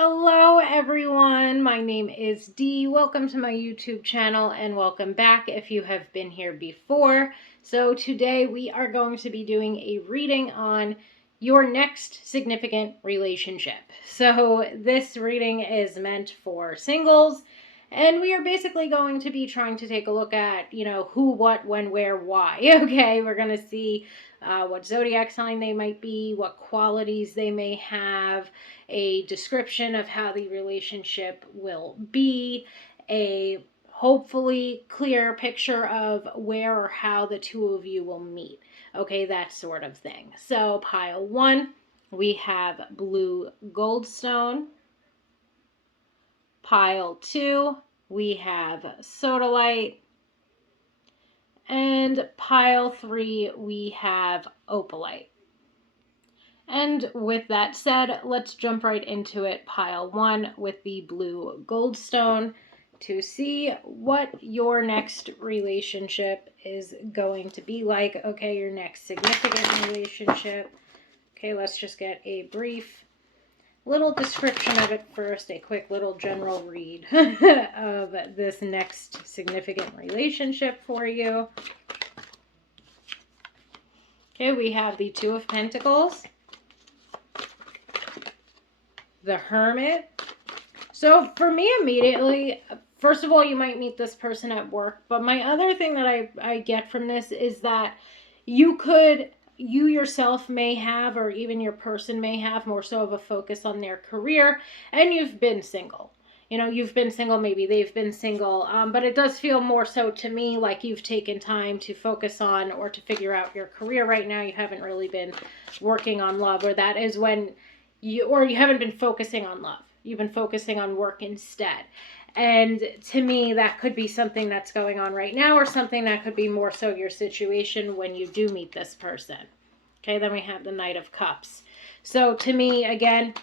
Hello everyone, my name is Dee. Welcome to my YouTube channel and welcome back if you have been here before. So today we are going to be doing a reading on your next significant relationship. So this reading is meant for singles, and we are basically going to be trying to take a look at, who, what, when, where, why. Okay, we're going to see what zodiac sign they might be, what qualities they may have, a description of how the relationship will be, a hopefully clear picture of where or how the two of you will meet. Okay, that sort of thing. So pile one, we have blue goldstone. Pile two, we have sodalite. And pile three, we have opalite. And with that said, let's jump right into it. Pile one with the blue goldstone to see what your next relationship is going to be like. Okay, your next significant relationship. Okay, let's just get a brief little description of it first, a quick little general read of this next significant relationship for you. Okay, we have the Two of Pentacles, the Hermit. So for me immediately, first of all, you might meet this person at work, but my other thing that I get from this is that you yourself may have, or even your person may have, more so of a focus on their career, and you've been single. You've been single, maybe they've been single, but it does feel more so to me like you've taken time to focus on or to figure out your career right now. You haven't really been working on love, or that is when you haven't been focusing on love. You've been focusing on work instead. And to me, that could be something that's going on right now, or something that could be more so your situation when you do meet this person. Okay, then we have the Knight of Cups. So to me, again,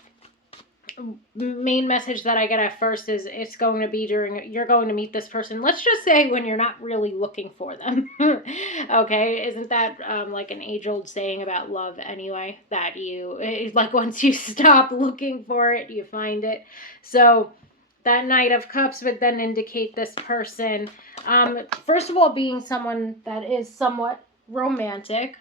main message that I get at first is it's going to be you're going to meet this person, let's just say, when you're not really looking for them. Okay, isn't that like an age-old saying about love anyway, that like once you stop looking for it, you find it. So that Knight of Cups would then indicate this person, first of all, being someone that is somewhat romantic.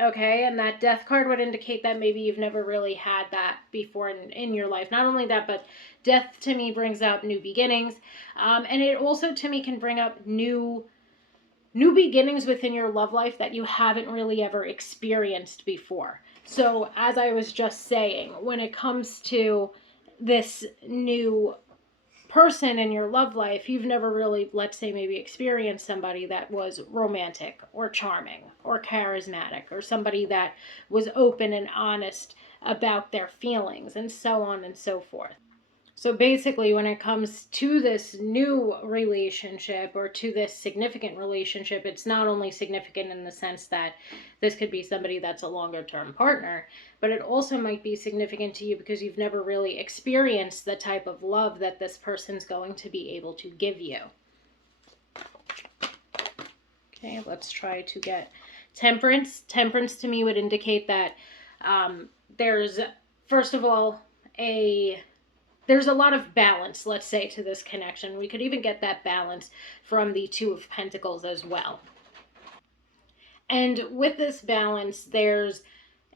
Okay, and that Death card would indicate that maybe you've never really had that before in your life. Not only that, but Death to me brings up new beginnings. And it also to me can bring up new beginnings within your love life that you haven't really ever experienced before. So as I was just saying, when it comes to this new person in your love life, you've never really, let's say, maybe experienced somebody that was romantic or charming or charismatic, or somebody that was open and honest about their feelings, and so on and so forth. So basically, when it comes to this new relationship, or to this significant relationship, it's not only significant in the sense that this could be somebody that's a longer term partner, but it also might be significant to you because you've never really experienced the type of love that this person's going to be able to give you. Okay, let's try to get Temperance. Temperance to me would indicate that there's, first of all, there's a lot of balance, let's say, to this connection. We could even get that balance from the Two of Pentacles as well. And with this balance, there's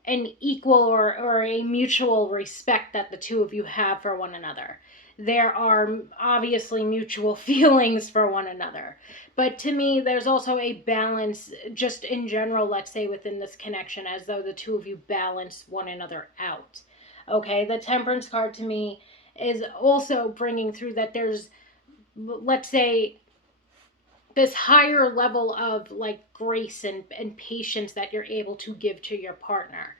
an equal or a mutual respect that the two of you have for one another. There are obviously mutual feelings for one another. But to me, there's also a balance just in general, let's say, within this connection, as though the two of you balance one another out. Okay, the Temperance card to me is also bringing through that there's, let's say, this higher level of like grace and patience that you're able to give to your partner.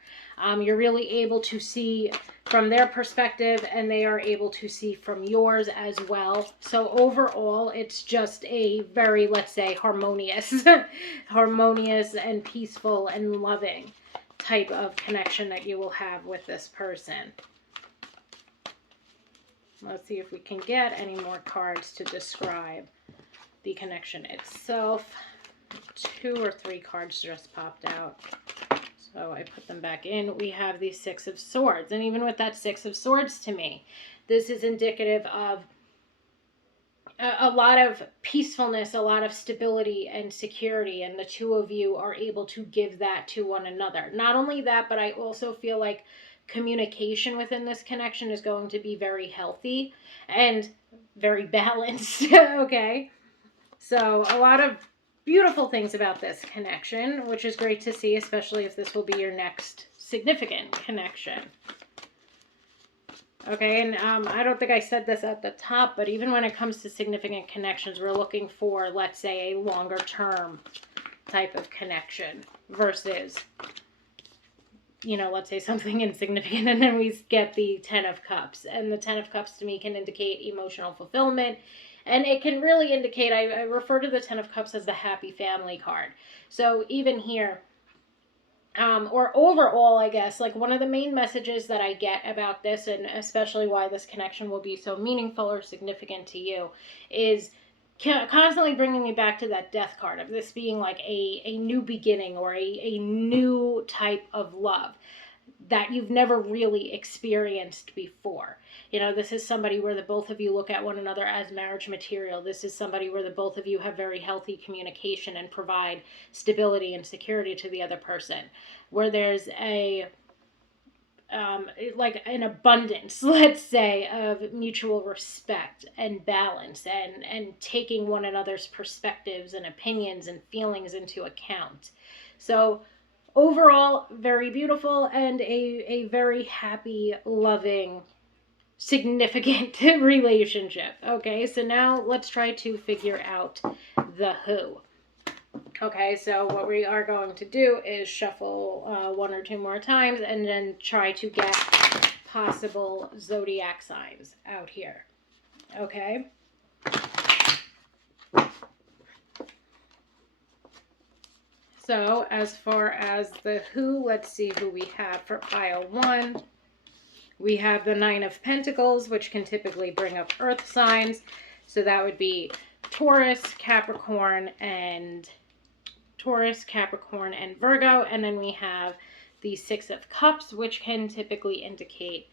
You're really able to see from their perspective, and they are able to see from yours as well. So overall, it's just a very, let's say, harmonious and peaceful and loving type of connection that you will have with this person. Let's see if we can get any more cards to describe the connection itself. 2 or 3 cards just popped out. So So I put them back in. We have the Six of Swords. And even with that Six of Swords, to me, this is indicative of a lot of peacefulness, a lot of stability and security, and the two of you are able to give that to one another. Not only that, but I also feel like communication within this connection is going to be very healthy and very balanced. Okay, so a lot of beautiful things about this connection, which is great to see, especially if this will be your next significant connection. Okay, and I don't think I said this at the top, but even when it comes to significant connections, we're looking for, let's say, a longer term type of connection versus, you know, let's say something insignificant, and then we get the Ten of Cups. And the Ten of Cups to me can indicate emotional fulfillment, and it can really indicate, I refer to the Ten of Cups as the happy family card. So even here, or overall, I guess, like one of the main messages that I get about this, and especially why this connection will be so meaningful or significant to you, is constantly bringing me back to that Death card, of this being like a new beginning, or a new type of love that you've never really experienced before. You know, this is somebody where the both of you look at one another as marriage material. This is somebody where the both of you have very healthy communication and provide stability and security to the other person. Where there's a like an abundance, let's say, of mutual respect and balance, and taking one another's perspectives and opinions and feelings into account. So overall, very beautiful, and a very happy, loving, significant relationship. Okay, so now let's try to figure out the who. Okay, so what we are going to do is shuffle one or two more times and then try to get possible zodiac signs out here. Okay. So as far as the who, let's see who we have for pile 1. We have the Nine of Pentacles, which can typically bring up earth signs. So that would be Taurus, Capricorn, and Virgo. And then we have the Six of Cups, which can typically indicate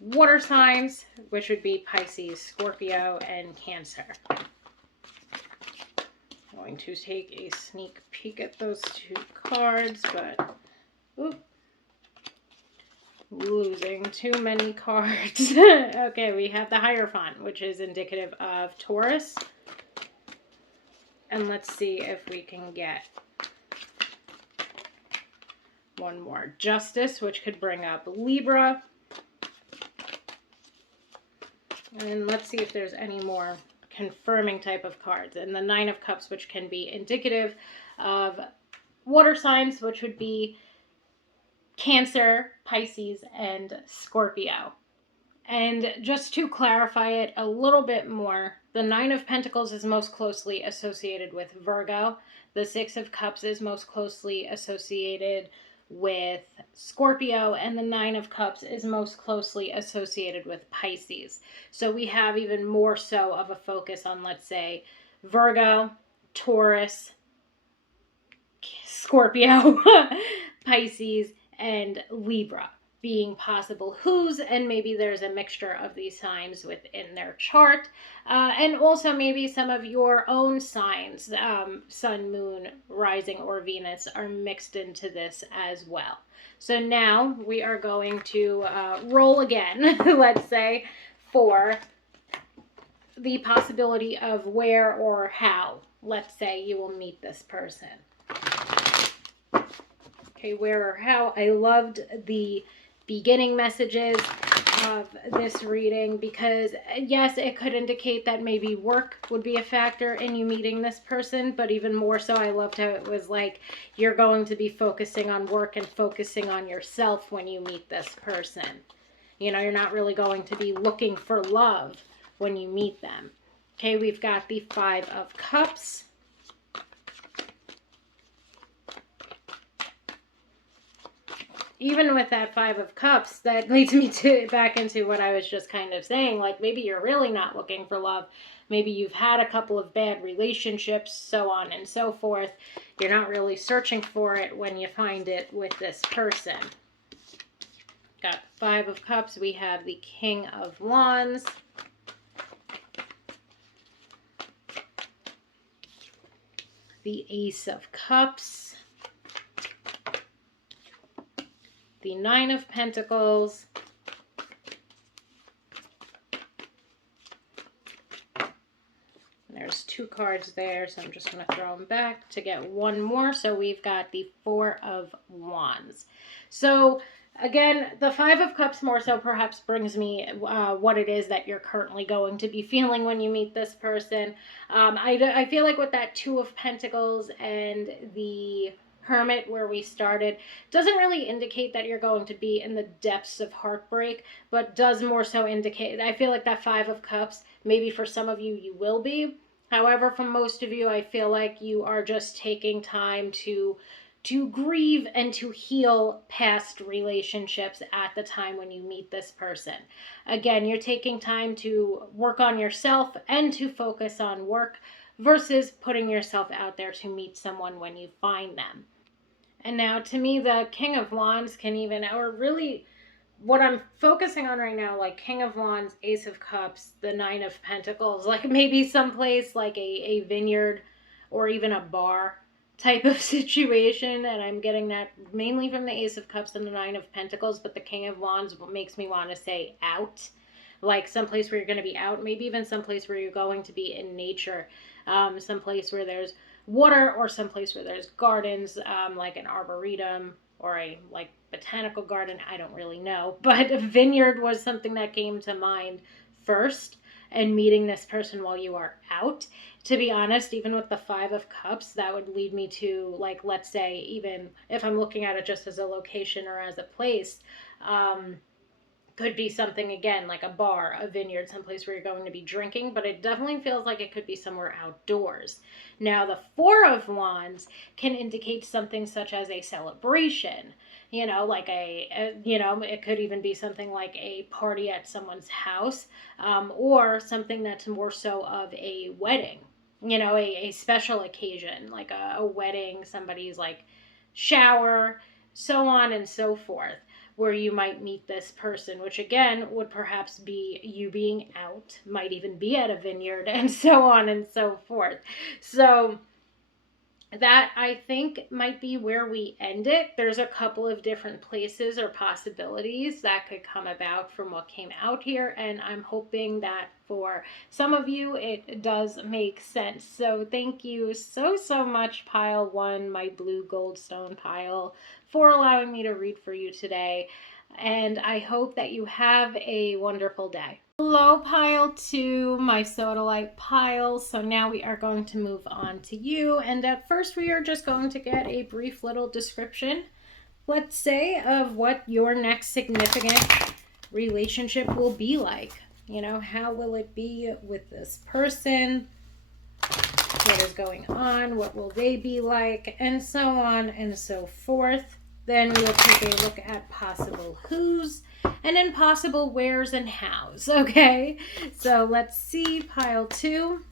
water signs, which would be Pisces, Scorpio, and Cancer. I'm going to take a sneak peek at those two cards, but losing too many cards. Okay, we have the Hierophant, which is indicative of Taurus. And let's see if we can get one more. Justice, which could bring up Libra. And let's see if there's any more confirming type of cards. And the Nine of Cups, which can be indicative of water signs, which would be Cancer, Pisces, and Scorpio. And just to clarify it a little bit more, the Nine of Pentacles is most closely associated with Virgo. The Six of Cups is most closely associated with Scorpio, and the Nine of Cups is most closely associated with Pisces. So we have even more so of a focus on, let's say, Virgo, Taurus, Scorpio, Pisces, and Libra being possible who's, and maybe there's a mixture of these signs within their chart, and also maybe some of your own signs, sun, moon, rising, or Venus, are mixed into this as well. So now we are going to roll again, let's say, for the possibility of where or how, let's say, you will meet this person. Okay, where or how. I loved the beginning messages of this reading because, yes, it could indicate that maybe work would be a factor in you meeting this person, but even more so, I loved how it was like you're going to be focusing on work and focusing on yourself when you meet this person. You know, you're not really going to be looking for love when you meet them. Okay, we've got the Five of Cups. Even with that Five of Cups, that leads me back into what I was just kind of saying. Like, maybe you're really not looking for love. Maybe you've had a couple of bad relationships, so on and so forth. You're not really searching for it when you find it with this person. Got the Five of Cups. We have the King of Wands. The Ace of Cups. The Nine of Pentacles. There's 2 cards there, so I'm just going to throw them back to get one more. So we've got the Four of Wands. So again, the Five of Cups more so perhaps brings me what it is that you're currently going to be feeling when you meet this person. I feel like with that Two of Pentacles and the Hermit where we started doesn't really indicate that you're going to be in the depths of heartbreak, but does more so indicate, I feel like that Five of Cups, maybe for some of you, you will be. However, for most of you, I feel like you are just taking time to grieve and to heal past relationships at the time when you meet this person. Again, you're taking time to work on yourself and to focus on work versus putting yourself out there to meet someone when you find them. And now, to me, the King of Wands can even, or really what I'm focusing on right now, like King of Wands, Ace of Cups, the Nine of Pentacles, like maybe someplace like a vineyard or even a bar type of situation. And I'm getting that mainly from the Ace of Cups and the Nine of Pentacles, but the King of Wands makes me want to say out. Like someplace where you're going to be out, maybe even someplace where you're going to be in nature, someplace where there's water or someplace where there's gardens, like an arboretum or a like botanical garden. I don't really know, but a vineyard was something that came to mind first, and meeting this person while you are out. To be honest, even with the Five of Cups, that would lead me to, like, let's say, even if I'm looking at it just as a location or as a place, could be something, again, like a bar, a vineyard, someplace where you're going to be drinking, but it definitely feels like it could be somewhere outdoors. Now, the Four of Wands can indicate something such as a celebration, like it could even be something like a party at someone's house, or something that's more so of a wedding, a special occasion, like a wedding, somebody's like shower, so on and so forth, where you might meet this person, which again would perhaps be you being out, might even be at a vineyard, and so on and so forth. So that, I think, might be where we end it. There's a couple of different places or possibilities that could come about from what came out here, and I'm hoping that for some of you it does make sense. So thank you so much, pile 1, my blue goldstone pile, for allowing me to read for you today, and I hope that you have a wonderful day. Hello, pile 2, my sodalite pile. So now we are going to move on to you, and at first we are just going to get a brief little description, let's say, of what your next significant relationship will be like. How will it be with this person? What is going on? What will they be like? And so on and so forth. Then we will take a look at possible who's and then possible where's and how's. Okay, so let's see, pile 2.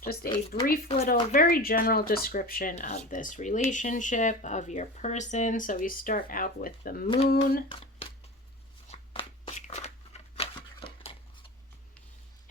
Just a brief little, very general description of this relationship, of your person. So we start out with the Moon.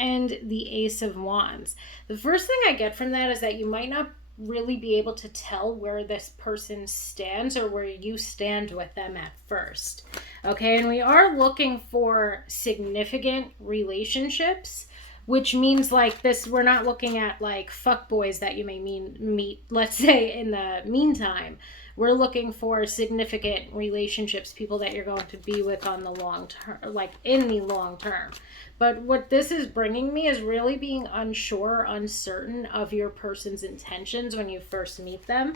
And the Ace of Wands. The first thing I get from that is that you might not really be able to tell where this person stands or where you stand with them at first. Okay, and we are looking for significant relationships, which means like this, we're not looking at like fuckboys that you may meet, let's say, in the meantime. We're looking for significant relationships, people that you're going to be with on the long term, like in the long term. But what this is bringing me is really being unsure, uncertain of your person's intentions when you first meet them,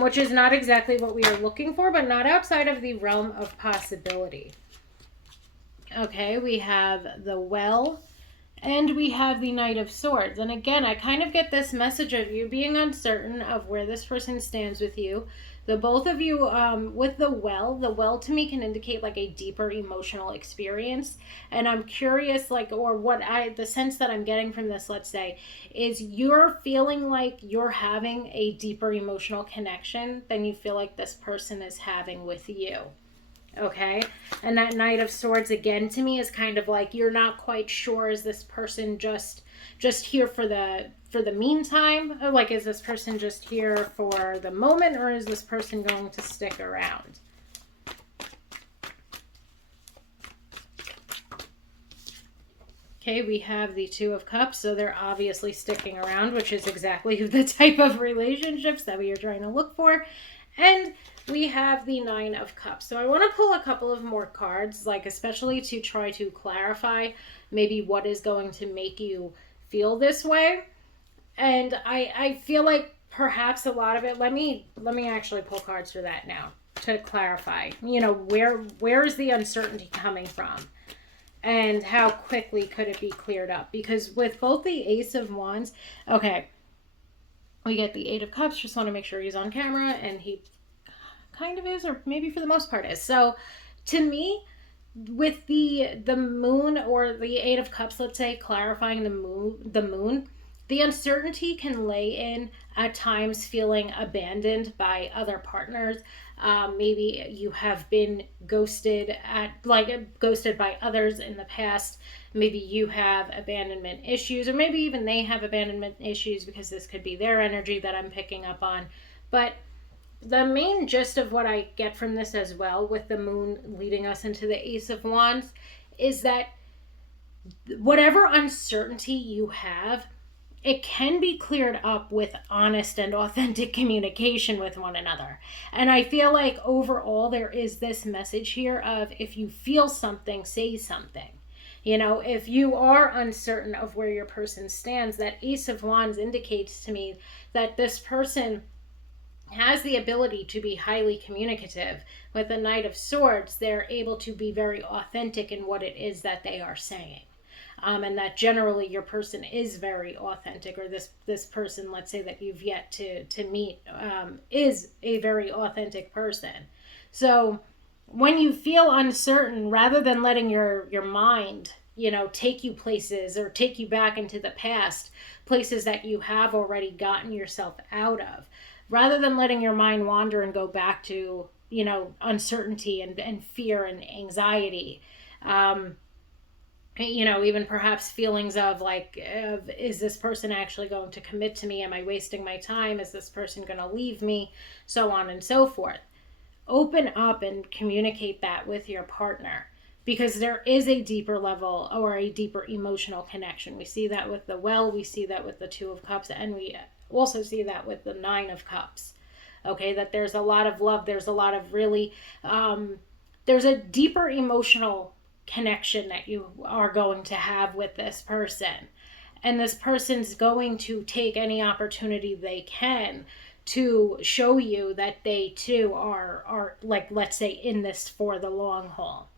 which is not exactly what we are looking for, but not outside of the realm of possibility. Okay, we have the Well And we have the Knight of Swords. And again, I kind of get this message of you being uncertain of where this person stands with you. The both of you, with the well to me can indicate like a deeper emotional experience. And I'm curious, like, or the sense that I'm getting from this, let's say, is you're feeling like you're having a deeper emotional connection than you feel like this person is having with you. Okay, and that Knight of Swords again to me is kind of like you're not quite sure, is this person just here for the meantime, or like is this person just here for the moment, or is this person going to stick around? Okay, we have the Two of Cups, so they're obviously sticking around, which is exactly the type of relationships that we are trying to look for. And we have the Nine of Cups. So I want to pull a couple of more cards, like especially to try to clarify maybe what is going to make you feel this way. And I feel like perhaps a lot of it, let me actually pull cards for that now to clarify. You know, where is the uncertainty coming from? And how quickly could it be cleared up? Because with both the Ace of Wands, okay, we get the Eight of Cups. Just want to make sure he's on camera, and he kind of is, or maybe for the most part is. So to me, with the moon or the Eight of Cups, let's say, clarifying the moon, the uncertainty can lay in at times feeling abandoned by other partners. Maybe you have been ghosted by others in the past. Maybe you have abandonment issues, or maybe even they have abandonment issues, because this could be their energy that I'm picking up on. But the main gist of what I get from this as well, with the moon leading us into the Ace of Wands, is that whatever uncertainty you have, it can be cleared up with honest and authentic communication with one another. And I feel like overall there is this message here of, if you feel something, say something. You know, if you are uncertain of where your person stands, that Ace of Wands indicates to me that this person has the ability to be highly communicative. With the Knight of Swords, they're able to be very authentic in what it is that they are saying. And that generally your person is very authentic, or this person, let's say, that you've yet to meet, is a very authentic person. So when you feel uncertain, rather than letting your mind, you know, take you places or take you back into the past, places that you have already gotten yourself out of, rather than letting your mind wander and go back to, you know, uncertainty and fear and anxiety, you know, even perhaps feelings of like, is this person actually going to commit to me? Am I wasting my time? Is this person going to leave me? So on and so forth. Open up and communicate that with your partner, because there is a deeper level or a deeper emotional connection. We see that with the well, we see that with the Two of Cups, and we also see that with the Nine of Cups. Okay, that there's a lot of love, there's a lot of really, there's a deeper emotional connection that you are going to have with this person. And this person's going to take any opportunity they can to show you that they too are like, let's say, in this for the long haul.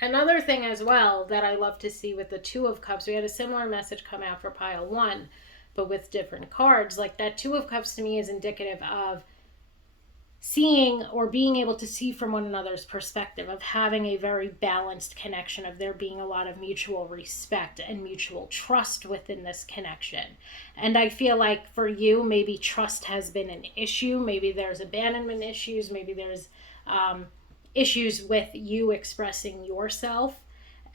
Another thing as well that I love to see with the Two of Cups, we had a similar message come out for pile one, but with different cards. Like, that Two of Cups to me is indicative of seeing, or being able to see from one another's perspective, of having a very balanced connection, of there being a lot of mutual respect and mutual trust within this connection. And I feel like for you, maybe trust has been an issue. Maybe there's abandonment issues. Maybe there's issues with you expressing yourself.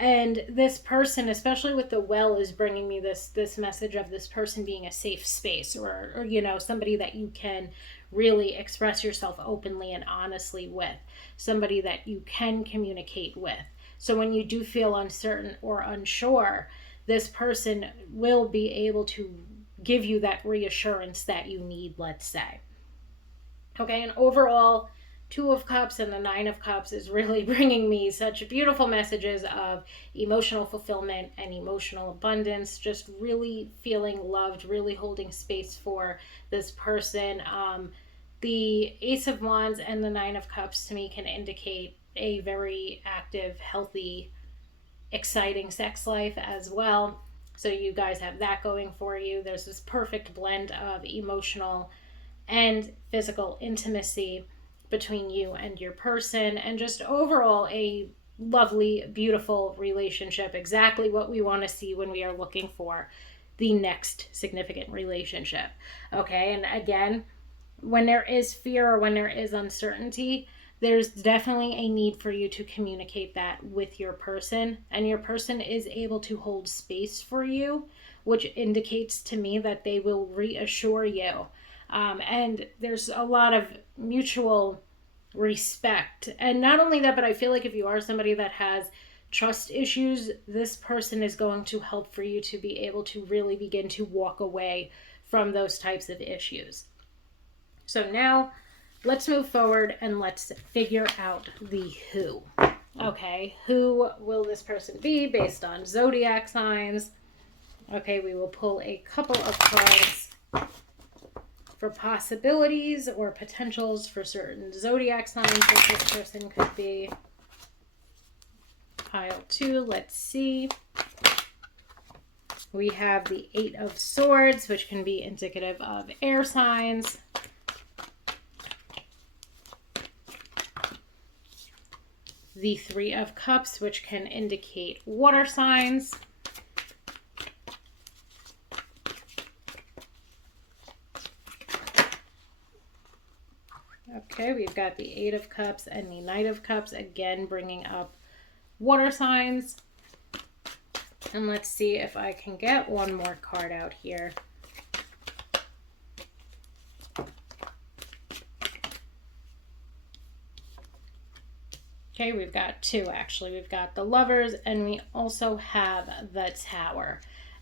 And this person, especially with the well, is bringing me this message of this person being a safe space, or you know, somebody that you can really express yourself openly and honestly with, somebody that you can communicate with. So when you do feel uncertain or unsure, this person will be able to give you that reassurance that you need, let's say. Okay, and overall, Two of Cups and the Nine of Cups is really bringing me such beautiful messages of emotional fulfillment and emotional abundance, just really feeling loved, really holding space for this person. The Ace of Wands and the Nine of Cups to me can indicate a very active, healthy exciting sex life as well. So you guys have that going for you. There's this perfect blend of emotional and physical intimacy between you and your person, and just overall a lovely, beautiful relationship. Exactly what we want to see when we are looking for the next significant relationship. Okay, and again, when there is fear or when there is uncertainty, there's definitely a need for you to communicate that with your person, and your person is able to hold space for you, which indicates to me that they will reassure you. And there's a lot of mutual respect. And not only that, but I feel like if you are somebody that has trust issues, this person is going to help for you to be able to really begin to walk away from those types of issues. So now let's move forward and let's figure out the who. Okay, who will this person be based on zodiac signs? Okay, we will pull a couple of cards for possibilities or potentials for certain zodiac signs that this person could be. Pile 2, let's see. We have the 8 of Swords, which can be indicative of air signs. The 3 of Cups, which can indicate water signs. Okay, we've got the 8 of Cups and the Knight of Cups, again bringing up water signs. And let's see if I can get one more card out here. Okay, we've got 2 actually. We've got the Lovers, and we also have the Tower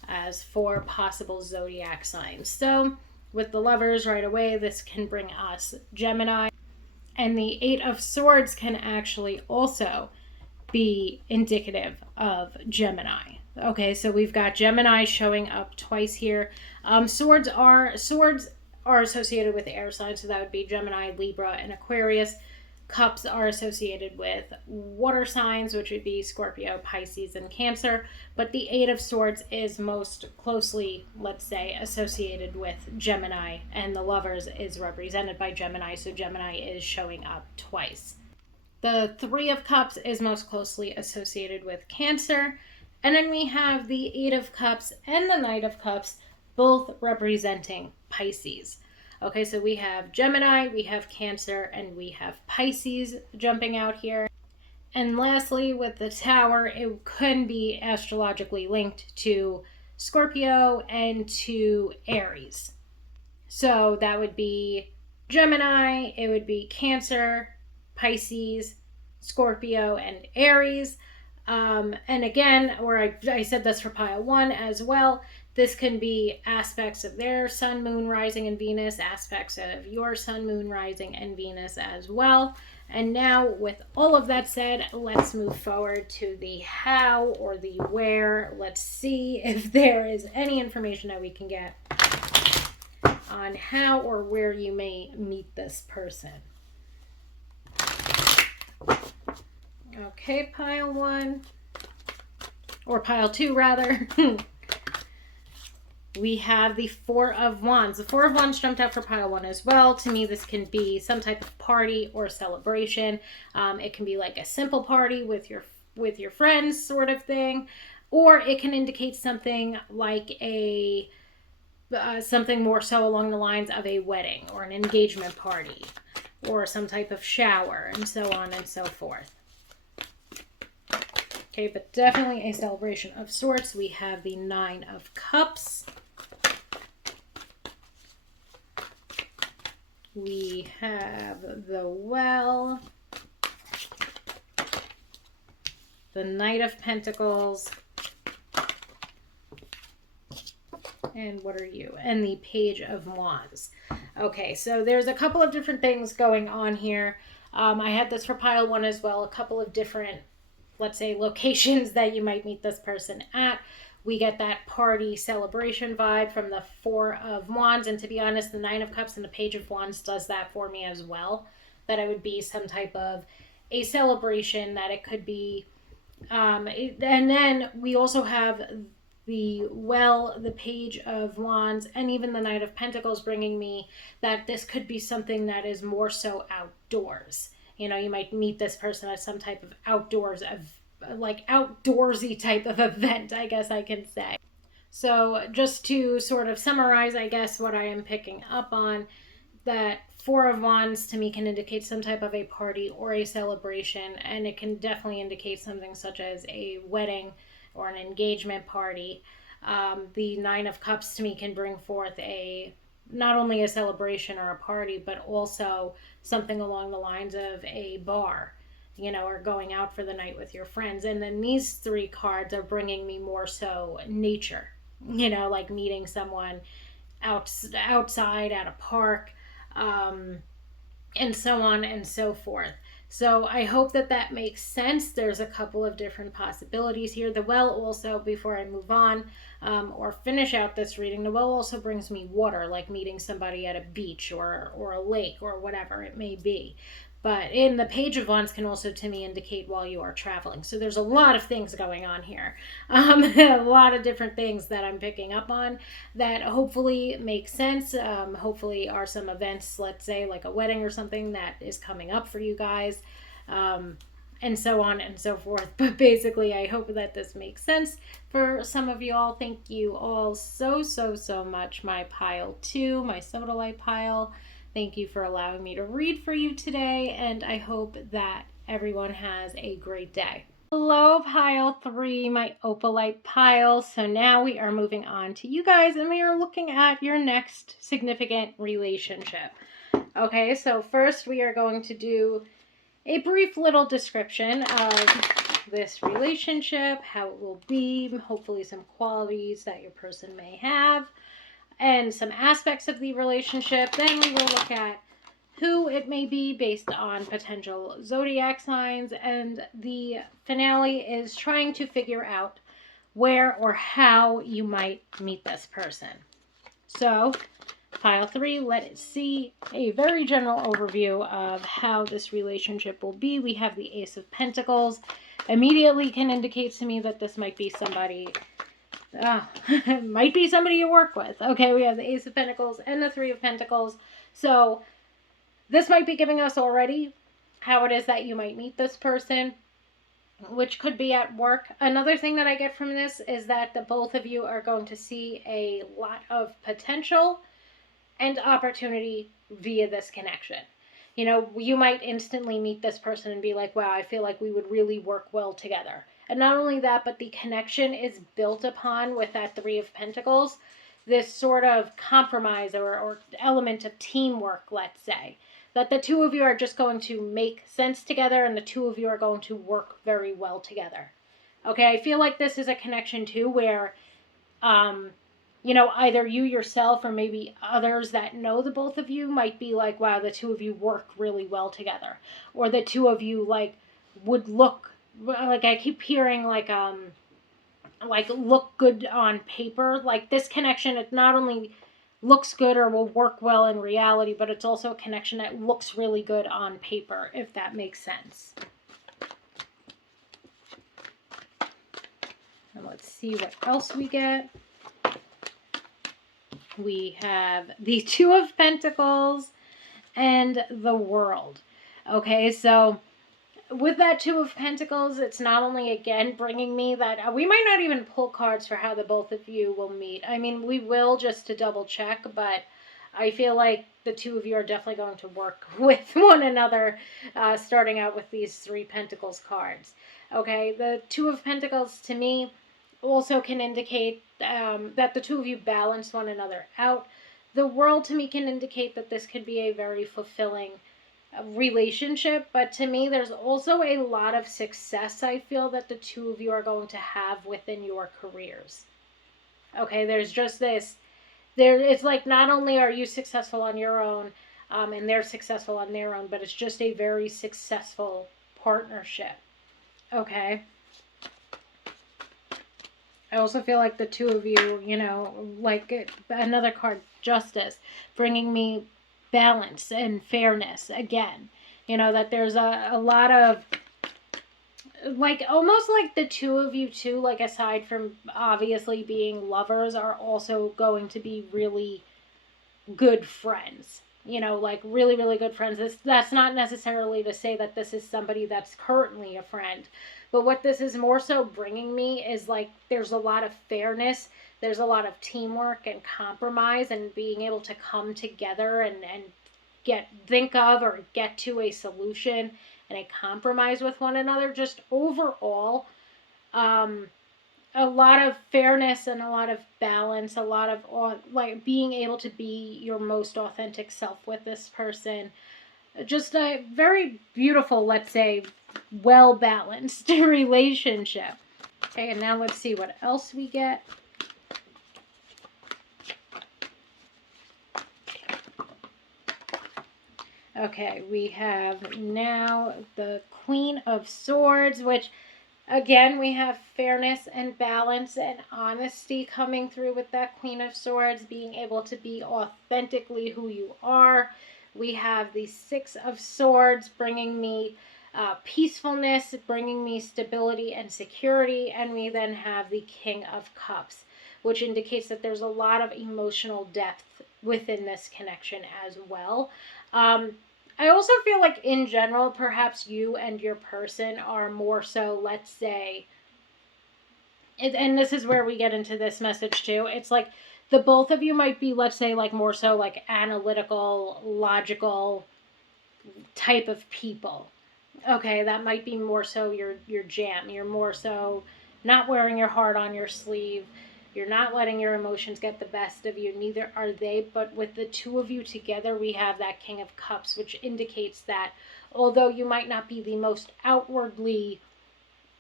as 4 possible zodiac signs. So with the Lovers right away, this can bring us Gemini. And the 8 of Swords can actually also be indicative of Gemini. Okay, so we've got Gemini showing up twice here. Swords are associated with air signs, so that would be Gemini, Libra, and Aquarius. Cups are associated with water signs, which would be Scorpio, Pisces, and Cancer. But the 8 of Swords is most closely, let's say, associated with Gemini, and the Lovers is represented by Gemini, so Gemini is showing up twice. The 3 of Cups is most closely associated with Cancer. And then we have the 8 of Cups and the Knight of Cups, both representing Pisces. Okay, so we have Gemini, we have Cancer, and we have Pisces jumping out here. And lastly, with the Tower, it could be astrologically linked to Scorpio and to Aries. So that would be Gemini, it would be Cancer, Pisces, Scorpio, and Aries. And again, or I said this for pile 1 as well, this can be aspects of their sun, moon, rising, and Venus, aspects of your sun, moon, rising, and Venus as well. And now, with all of that said, let's move forward to the how or the where. Let's see if there is any information that we can get on how or where you may meet this person. Okay, pile 1, or pile 2 rather. We have the 4 of Wands. The 4 of Wands jumped out for pile 1 as well. To me, this can be some type of party or celebration. It can be like a simple party with your friends sort of thing. Or it can indicate something like a something more so along the lines of a wedding or an engagement party or some type of shower and so on and so forth. Okay, but definitely a celebration of sorts. We have the 9 of Cups. We have the Well, the Knight of Pentacles, and what are you? And the Page of Wands. Okay, so there's a couple of different things going on here. I had this for pile 1 as well, a couple of different, let's say, locations that you might meet this person at. We get that party celebration vibe from the 4 of Wands. And to be honest, the 9 of Cups and the Page of Wands does that for me as well. That it would be some type of a celebration, that it could be And then we also have the Page of Wands, and even the Knight of Pentacles, bringing me that this could be something that is more so outdoors. You know, you might meet this person at some type of outdoors, of like outdoorsy type of event, I guess I can say. So, just to sort of summarize, I guess, what I am picking up on, that Four of Wands to me can indicate some type of a party or a celebration, and it can definitely indicate something such as a wedding or an engagement party. The Nine of Cups to me can bring forth a not only a celebration or a party, but also something along the lines of a bar, you know, or going out for the night with your friends. And then these three cards are bringing me more so nature, you know, like meeting someone outside at a park, um, and so on and so forth. So I hope that that makes sense. There's a couple of different possibilities here. The well also, before I move on, or finish out this reading, the well also brings me water, like meeting somebody at a beach or a lake or whatever it may be. But in the Page of Wands can also to me indicate while you are traveling. So there's a lot of things going on here. A lot of different things that I'm picking up on that hopefully make sense. Hopefully are some events, let's say like a wedding or something that is coming up for you guys. Um, and so on and so forth. But basically, I hope that this makes sense for some of you all. Thank you all so much. My pile 2, my sodalite pile. Thank you for allowing me to read for you today, and I hope that everyone has a great day. Hello, pile 3, my opalite pile. So now we are moving on to you guys, and we are looking at your next significant relationship. Okay, so first we are going to do a brief little description of this relationship, how it will be, hopefully some qualities that your person may have, and some aspects of the relationship. Then we will look at who it may be based on potential zodiac signs, and the finale is trying to figure out where or how you might meet this person. So, pile 3, let us see a very general overview of how this relationship will be. We have the Ace of Pentacles. Immediately can indicate to me that this might be somebody might be somebody you work with. Okay, we have the Ace of Pentacles and the Three of Pentacles. So this might be giving us already how it is that you might meet this person, which could be at work. Another thing that I get from this is that the both of you are going to see a lot of potential and opportunity via this connection. You know, you might instantly meet this person and be like, wow, I feel like we would really work well together. And not only that, but the connection is built upon with that Three of Pentacles, this sort of compromise or element of teamwork, let's say. That the two of you are just going to make sense together, and the two of you are going to work very well together. Okay, I feel like this is a connection too where, you know, either you yourself or maybe others that know the both of you might be like, wow, the two of you work really well together. Or the two of you, like, would look, like I keep hearing, like look good on paper. Like this connection, it not only looks good or will work well in reality, but it's also a connection that looks really good on paper, if that makes sense. And let's see what else we get. We have the Two of Pentacles and the World. Okay, so with that Two of Pentacles, it's not only, again, bringing me that we might not even pull cards for how the both of you will meet. I mean, we will just to double check, but I feel like the two of you are definitely going to work with one another, starting out with these Three Pentacles cards. Okay, the Two of Pentacles, to me, also can indicate that the two of you balance one another out. The World, to me, can indicate that this could be a very fulfilling relationship, but to me there's also a lot of success I feel that the two of you are going to have within your careers. Okay, there's just this, it's like not only are you successful on your own, and they're successful on their own, but it's just a very successful partnership. Okay, I also feel like the two of you, you know, like another card, Justice, bringing me balance and fairness again. You know, that there's a lot of like almost like the two of you too, like aside from obviously being lovers, are also going to be really good friends. You know, like really, really good friends. That's not necessarily to say that this is somebody that's currently a friend. But what this is more so bringing me is like there's a lot of fairness, there's a lot of teamwork and compromise and being able to come together and think of or get to a solution and a compromise with one another. Just overall, um, a lot of fairness and a lot of balance, a lot of like being able to be your most authentic self with this person. Just a very beautiful, let's say, well balanced relationship. Okay, and now let's see what else we get. Okay, we have now the Queen of Swords, which again, we have fairness and balance and honesty coming through with that Queen of Swords, being able to be authentically who you are. We have the Six of Swords bringing me peacefulness, bringing me stability and security. And we then have the King of Cups, which indicates that there's a lot of emotional depth within this connection as well. I also feel like in general, perhaps you and your person are more so, let's say, and this is where we get into this message too. It's like the both of you might be, let's say, like more so like analytical, logical type of people. Okay, that might be more so your jam. You're more so not wearing your heart on your sleeve. You're not letting your emotions get the best of you. Neither are they. But with the two of you together, we have that King of Cups, which indicates that although you might not be the most outwardly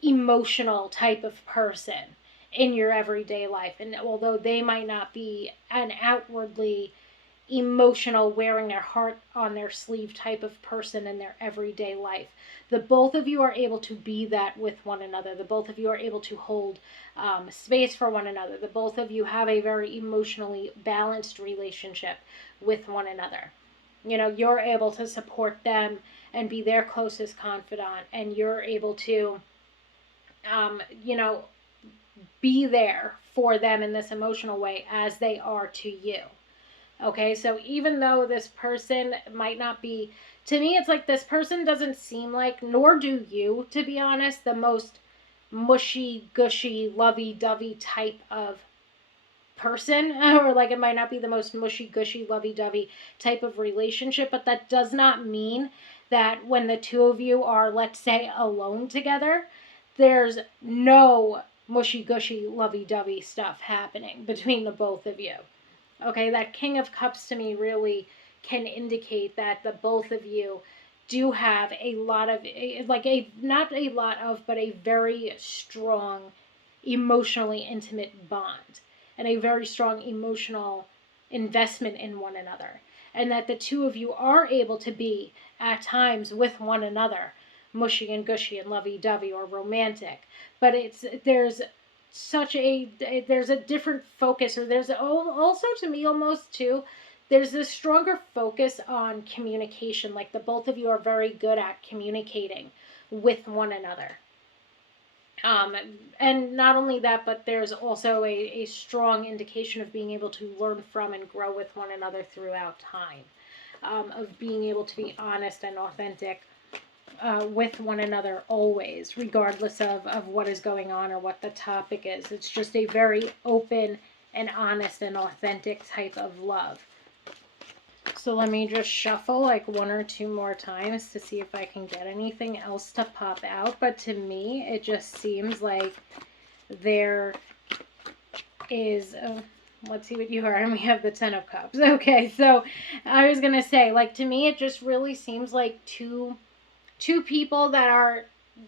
emotional type of person in your everyday life, and although they might not be an outwardly emotional, wearing their heart on their sleeve type of person in their everyday life, the both of you are able to be that with one another. The both of you are able to hold space for one another. The both of you have a very emotionally balanced relationship with one another. You know, you're able to support them and be their closest confidant, and you're able to you know, be there for them in this emotional way as they are to you. Okay, so even though this person might not be, to me, it's like this person doesn't seem like, nor do you, to be honest, the most mushy, gushy, lovey dovey type of person, or like it might not be the most mushy, gushy, lovey dovey type of relationship, but that does not mean that when the two of you are, let's say, alone together, there's no mushy, gushy, lovey dovey stuff happening between the both of you. Okay, that King of Cups to me really can indicate that the both of you do have a lot of, like a, not a lot of, but a very strong, emotionally intimate bond and a very strong emotional investment in one another. And that the two of you are able to be at times with one another, mushy and gushy and lovey dovey or romantic. But there's a different focus, or there's also, to me, almost too, there's this stronger focus on communication. Like the both of you are very good at communicating with one another. And not only that, but there's also a strong indication of being able to learn from and grow with one another throughout time, of being able to be honest and authentic with one another always, regardless of what is going on or what the topic is. It's just a very open and honest and authentic type of love. So let me just shuffle like one or two more times to see if I can get anything else to pop out. But to me, it just seems like there is... let's see what you are. And we have the Ten of Cups. Okay, so I was going to say, like, to me, it just really seems like two people that are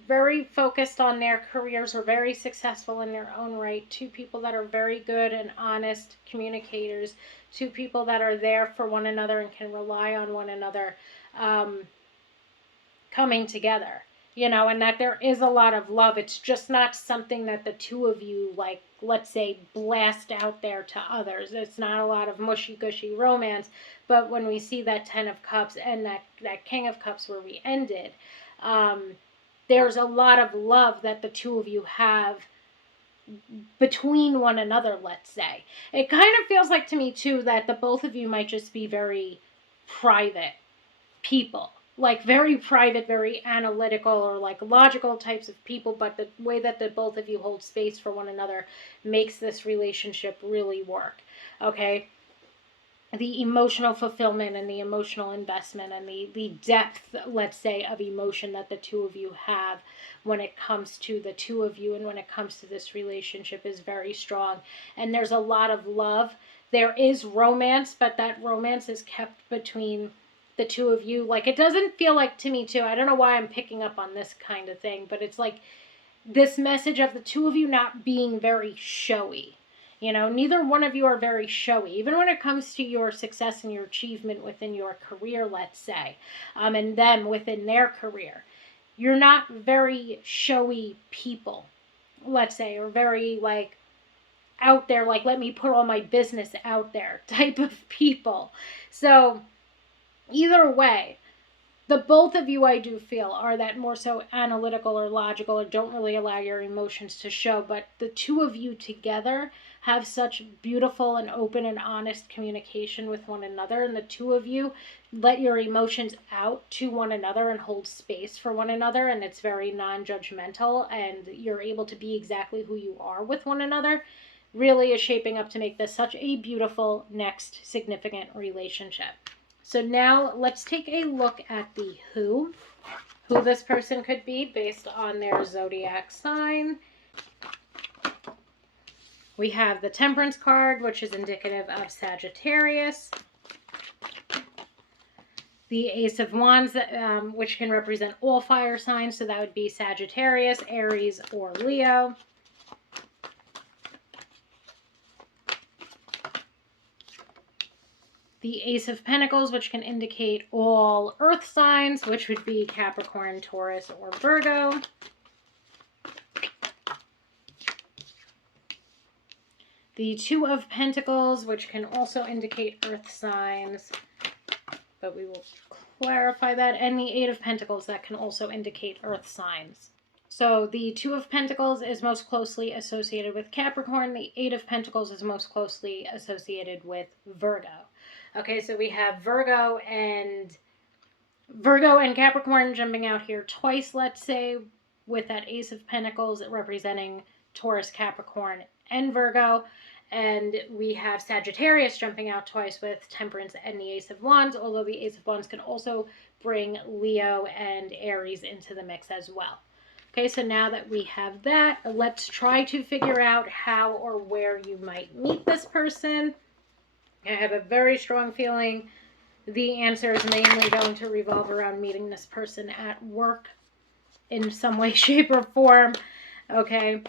very focused on their careers or very successful in their own right. Two people that are very good and honest communicators. Two people that are there for one another and can rely on one another, coming together. You know, and that there is a lot of love. It's just not something that the two of you, like, let's say, blast out there to others. It's not a lot of mushy-gushy romance. But when we see that Ten of Cups and that King of Cups where we ended, there's a lot of love that the two of you have between one another, let's say. It kind of feels like to me too that the both of you might just be very private people, like very private, very analytical or like logical types of people, but the way that the both of you hold space for one another makes this relationship really work. Okay, the emotional fulfillment and the emotional investment and the depth, let's say, of emotion that the two of you have when it comes to the two of you and when it comes to this relationship is very strong. And there's a lot of love. There is romance, but that romance is kept between the two of you. Like, it doesn't feel like, to me too, I don't know why I'm picking up on this kind of thing, but it's like this message of the two of you not being very showy. You know, neither one of you are very showy, even when it comes to your success and your achievement within your career, let's say, and them within their career. You're not very showy people, let's say, or very like out there, like, let me put all my business out there type of people. So either way, the both of you, I do feel, are that more so analytical or logical or don't really allow your emotions to show. But the two of you together have such beautiful and open and honest communication with one another. And the two of you let your emotions out to one another and hold space for one another. And it's very non-judgmental. And you're able to be exactly who you are with one another. Really is shaping up to make this such a beautiful next significant relationship. So now let's take a look at the who this person could be based on their zodiac sign. We have the Temperance card, which is indicative of Sagittarius. The Ace of Wands, which can represent all fire signs, so that would be Sagittarius, Aries, or Leo. The Ace of Pentacles, which can indicate all earth signs, which would be Capricorn, Taurus, or Virgo. The Two of Pentacles, which can also indicate earth signs, but we will clarify that. And the Eight of Pentacles, that can also indicate earth signs. So the Two of Pentacles is most closely associated with Capricorn. The Eight of Pentacles is most closely associated with Virgo. Okay, so we have Virgo and Capricorn jumping out here twice, let's say, with that Ace of Pentacles representing Taurus, Capricorn, and Virgo. And we have Sagittarius jumping out twice with Temperance and the Ace of Wands, although the Ace of Wands can also bring Leo and Aries into the mix as well. Okay, so now that we have that, let's try to figure out how or where you might meet this person. I have a very strong feeling the answer is mainly going to revolve around meeting this person at work in some way, shape, or form. Okay.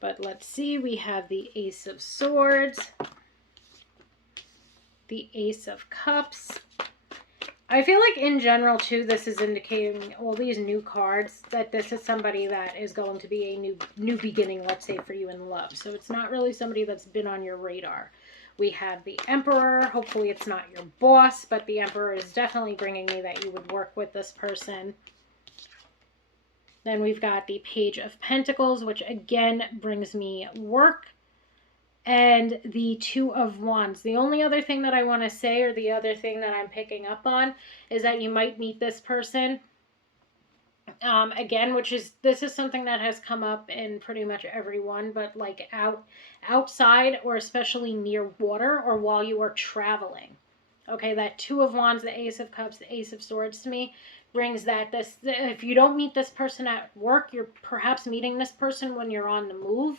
But let's see. We have the Ace of Swords, the Ace of Cups. I feel like in general, too, this is indicating all these new cards that this is somebody that is going to be a new beginning, let's say, for you in love. So it's not really somebody that's been on your radar. We have the Emperor. Hopefully it's not your boss, but the Emperor is definitely bringing me that you would work with this person. Then we've got the Page of Pentacles, which again brings me work. And the Two of Wands. The only other thing that I want to say, or the other thing that I'm picking up on, is that you might meet this person. Again, this is something that has come up in pretty much everyone, but like outside or especially near water or while you are traveling. Okay, that Two of Wands, the Ace of Cups, the Ace of Swords to me brings that if you don't meet this person at work, you're perhaps meeting this person when you're on the move.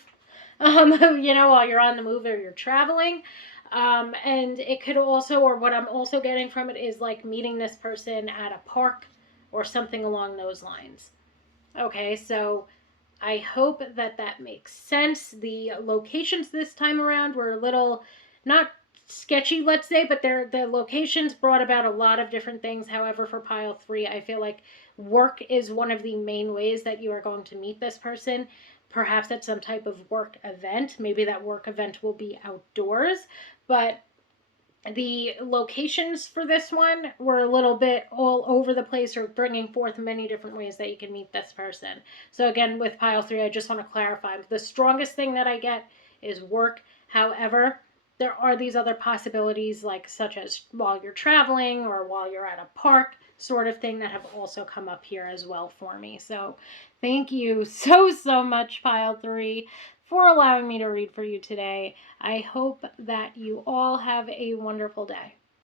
While you're on the move or you're traveling. And it could also, or what I'm also getting from it is like meeting this person at a park or something along those lines. Okay, so I hope that makes sense. The locations this time around were a little not sketchy, let's say, but the locations brought about a lot of different things. However, for pile 3, I feel like work is one of the main ways that you are going to meet this person. Perhaps at some type of work event. Maybe that work event will be outdoors, but The locations for this one were a little bit all over the place, or bringing forth many different ways that you can meet this person. So again, with pile 3, I just want to clarify, the strongest thing that I get is work. However, there are these other possibilities, like such as while you're traveling or while you're at a park sort of thing, that have also come up here as well for me. So thank you so much, pile 3, for allowing me to read for you today. I hope that you all have a wonderful day.